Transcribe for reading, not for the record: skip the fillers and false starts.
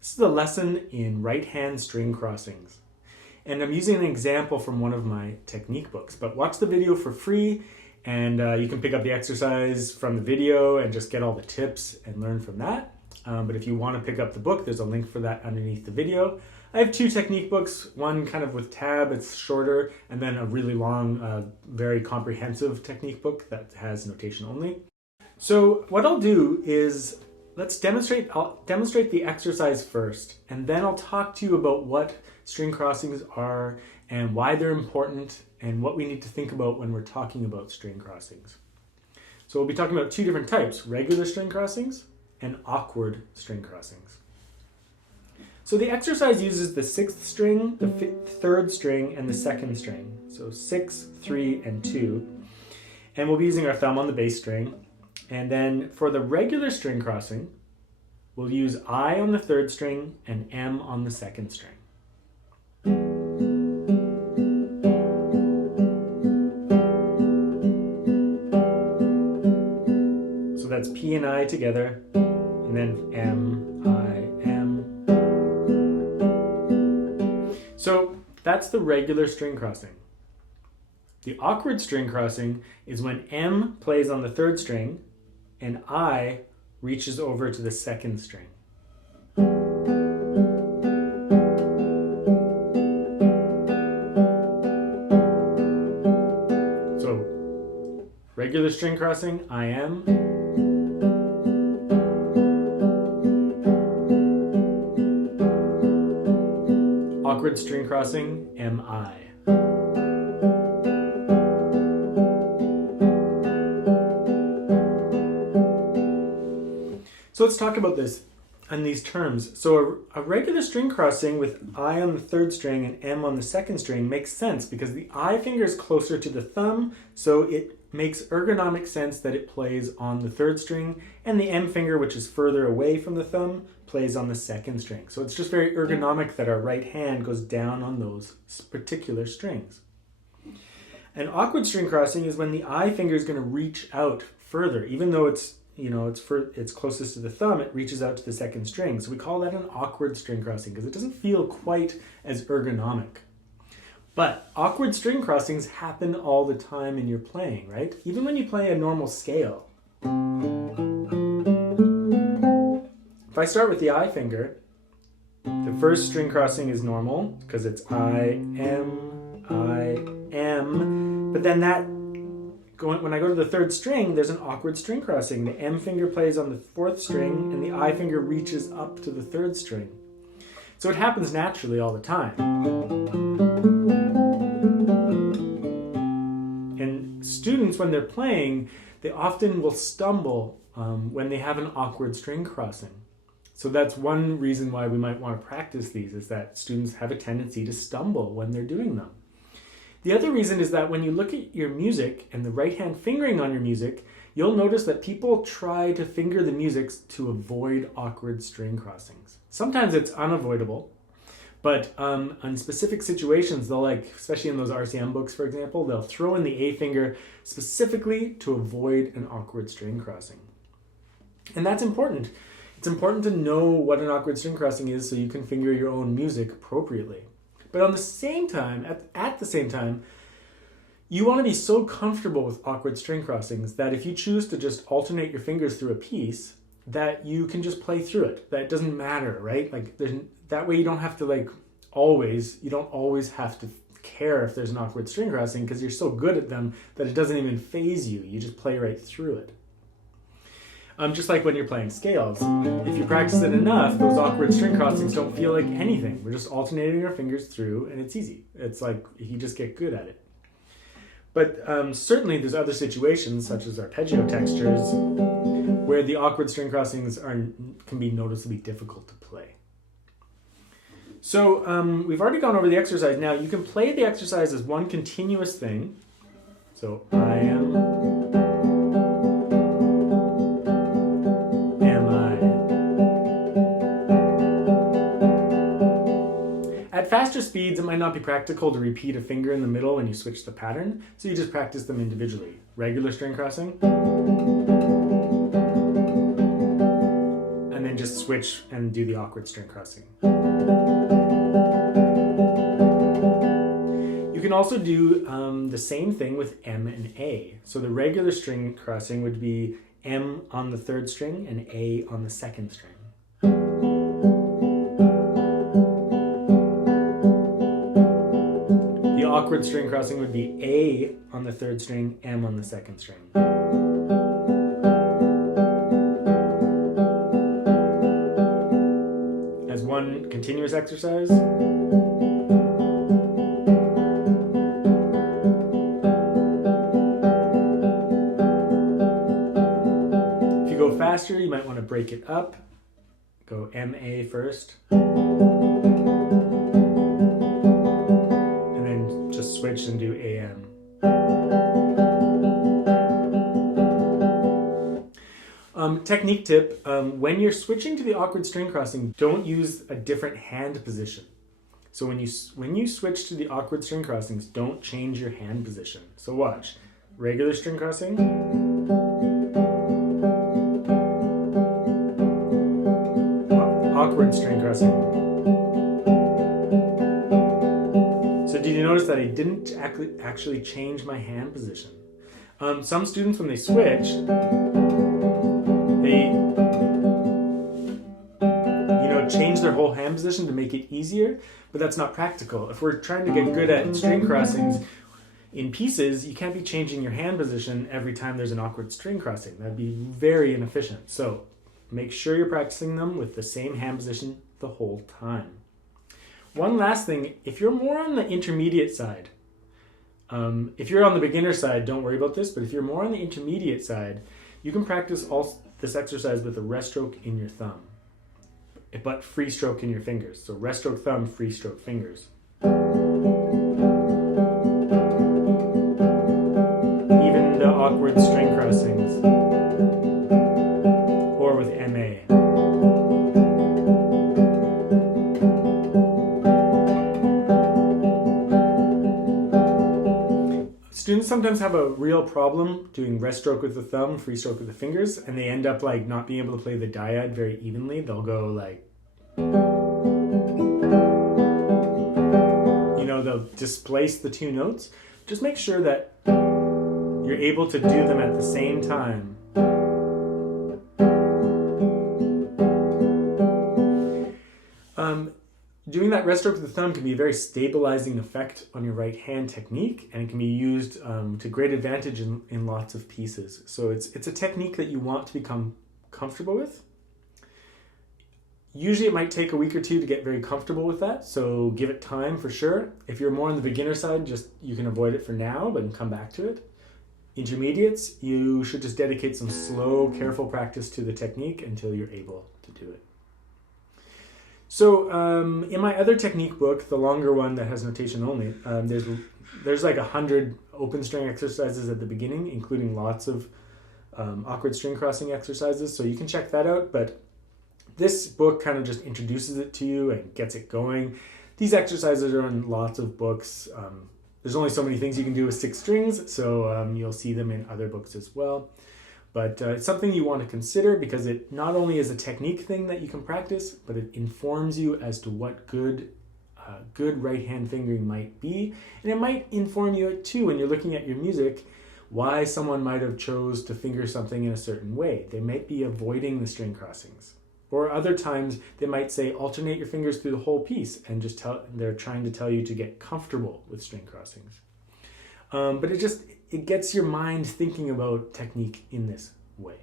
This is a lesson in right-hand string crossings. And I'm using an example from one of my technique books, but watch the video for free and you can pick up the exercise from the video and just get all the tips and learn from that. But if you want to pick up the book, there's a link for that underneath the video. I have two technique books, one kind of with tab, it's shorter, and then a really long, very comprehensive technique book that has notation only. So what I'll do is I'll demonstrate the exercise first, and then I'll talk to you about what string crossings are and why they're important and what we need to think about when we're talking about string crossings. So we'll be talking about two different types, regular string crossings and awkward string crossings. So the exercise uses the 6th string, the 3rd string, and the 2nd string. So 6, 3, and 2. And we'll be using our thumb on the bass string. And then for the regular string crossing, we'll use I on the 3rd string and M on the 2nd string. So that's P and I together, and then M, I, M. So that's the regular string crossing. The awkward string crossing is when M plays on the 3rd string and I reaches over to the 2nd string. So regular string crossing, I am. Awkward string crossing, am I. So let's talk about this and these terms. So a regular string crossing with I on the 3rd string and M on the 2nd string makes sense because the I finger is closer to the thumb, so it makes ergonomic sense that it plays on the 3rd string, and the M finger, which is further away from the thumb, plays on the 2nd string. So it's just very ergonomic that our right hand goes down on those particular strings. An awkward string crossing is when the I finger is going to reach out further, even though it's closest to the thumb, it reaches out to the 2nd string. So we call that an awkward string crossing because it doesn't feel quite as ergonomic. But awkward string crossings happen all the time in your playing, right? Even when you play a normal scale. If I start with the I finger, the first string crossing is normal because it's I, M, but then when I go to the 3rd string, there's an awkward string crossing. The M finger plays on the 4th string and the I finger reaches up to the 3rd string. So it happens naturally all the time. And students, when they're playing, they often will stumble when they have an awkward string crossing. So that's one reason why we might want to practice these, is that students have a tendency to stumble when they're doing them. The other reason is that when you look at your music and the right hand fingering on your music, you'll notice that people try to finger the music to avoid awkward string crossings. Sometimes it's unavoidable, but in specific situations, they'll especially in those RCM books, for example, they'll throw in the A finger specifically to avoid an awkward string crossing. And that's important. It's important to know what an awkward string crossing is so you can finger your own music appropriately. But at the same time, you want to be so comfortable with awkward string crossings that if you choose to just alternate your fingers through a piece, that you can just play through it. That it doesn't matter, right? That way you don't have to you don't always have to care if there's an awkward string crossing because you're so good at them that it doesn't even faze you. You just play right through it. Just like when you're playing scales, if you practice it enough, those awkward string crossings don't feel like anything. We're just alternating our fingers through and it's easy. It's like you just get good at it. But certainly there's other situations such as arpeggio textures where the awkward string crossings can be noticeably difficult to play. So we've already gone over the exercise. Now you can play the exercise as one continuous thing. So I am... At faster speeds, it might not be practical to repeat a finger in the middle when you switch the pattern, so you just practice them individually. Regular string crossing, and then just switch and do the awkward string crossing. You can also do the same thing with M and A. So the regular string crossing would be M on the third string and A on the second string. The awkward string crossing would be A on the third string, M on the second string. As one continuous exercise. If you go faster, you might want to break it up. Go M-A first. And then just switch and do A-M. Technique tip, when you're switching to the awkward string crossing, don't use a different hand position. So when you switch to the awkward string crossings, don't change your hand position. So watch. Regular string crossing. Awkward string crossing. So did you notice that I didn't actually change my hand position? Some students, when they switch, they change their whole hand position to make it easier, but that's not practical. If we're trying to get good at string crossings in pieces, you can't be changing your hand position every time there's an awkward string crossing. That'd be very inefficient. So make sure you're practicing them with the same hand position the whole time. One last thing, if you're more on the intermediate side, if you're on the beginner side, don't worry about this, but if you're more on the intermediate side, you can practice this exercise with a rest stroke in your thumb, but free stroke in your fingers. So rest stroke thumb, free stroke fingers. Even the awkward string crossings, or with M-A. Students sometimes have a real problem doing rest stroke with the thumb, free stroke with the fingers, and they end up like not being able to play the dyad very evenly. They'll go like, they'll displace the two notes. Just make sure that you're able to do them at the same time. Doing that rest stroke with the thumb can be a very stabilizing effect on your right hand technique, and it can be used to great advantage in lots of pieces. So it's a technique that you want to become comfortable with. Usually it might take a week or two to get very comfortable with that, so give it time for sure. If you're more on the beginner side, you can avoid it for now, but come back to it. Intermediates, you should just dedicate some slow, careful practice to the technique until you're able to do it. So in my other technique book, the longer one that has notation only, there's like 100 open string exercises at the beginning, including lots of awkward string crossing exercises, so you can check that out. But this book kind of just introduces it to you and gets it going. These exercises are in lots of books. There's only so many things you can do with 6 strings, so you'll see them in other books as well. But it's something you want to consider because it not only is a technique thing that you can practice, but it informs you as to what good right hand fingering might be. And it might inform you too when you're looking at your music why someone might have chose to finger something in a certain way. They might be avoiding the string crossings. Or other times they might say alternate your fingers through the whole piece and they're trying to tell you to get comfortable with string crossings. But it gets your mind thinking about technique in this way.